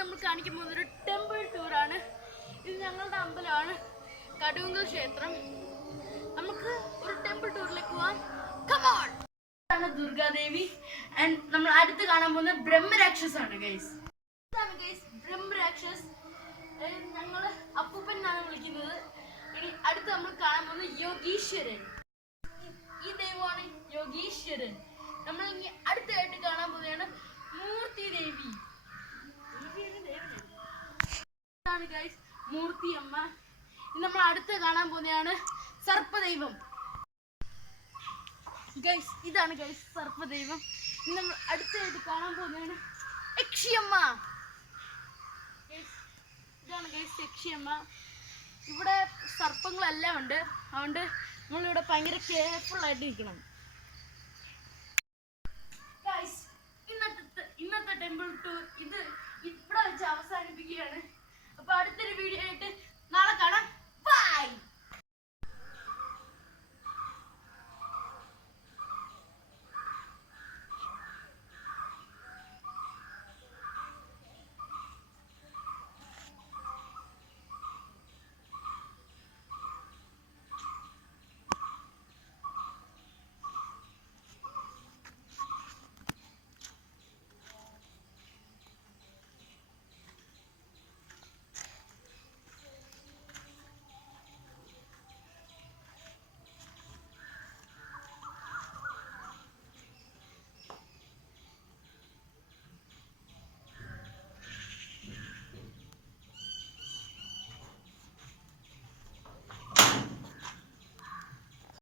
നമ്മൾ കാണിക്കാൻ പോകുന്നത് ഒരു ടെമ്പിൾ ടൂറാണ്. ഇത് ഞങ്ങളുടെ അമ്പലമാണ്, കടുവങ്കൽ ക്ഷേത്രം. നമുക്ക് ഒരു ടെമ്പിൾ ടൂറിലേക്ക് പോവാം. Come on. ഇതാണ് ദുർഗാദേവി. ആൻഡ് നമ്മൾ അടുത്ത് കാണാൻ പോകുന്നത് ബ്രഹ്മരാക്ഷസാണ് ഗൈസ്. ഇതാണ് ഗൈസ് ബ്രഹ്മരാക്ഷസ്. ഞങ്ങൾ അപ്പൂപ്പൻ എന്നാണ് വിളിക്കുന്നത്. ഇനി അടുത്ത് നമ്മൾ കാണാൻ പോകുന്നത് യോഗീശ്വരൻ. ഈ ദൈവമാണ് യോഗീശ്വരൻ. നമ്മൾ ഇനി അടുത്തായിട്ട് കാണാൻ പോകുന്നതാണ് മൂർത്തി ദേവി. ഇതാണ് ഗൈസ് മൂർത്തി അമ്മ. നമ്മൾ അടുത്ത് കാണാൻ പോകുന്നതാണ് സർപ്പദൈവം. ഗൈസ് ഇതാണ് ഗൈസ് സർപ്പദൈവം. നമ്മൾ അടുത്തായിട്ട് കാണാൻ പോകുന്നതാണ് യക്ഷിയമ്മ. ഇതാണ് ഗൈസ് യക്ഷിയമ്മ. ഇവിടെ സർപ്പങ്ങളെല്ലാം ഉണ്ട്, അതുകൊണ്ട് നമ്മളിവിടെ ഭയങ്കര കെയർഫുൾ ആയിട്ട് ഇരിക്കണം. ഇന്നത്തെ ടെമ്പിൾ ടൂർ ഇവിടെ വെച്ച് അവസാനിപ്പിക്കുകയാണ്. അപ്പൊ അടുത്തൊരു വീഡിയോ ആയിട്ട് നാളെ കാണാം.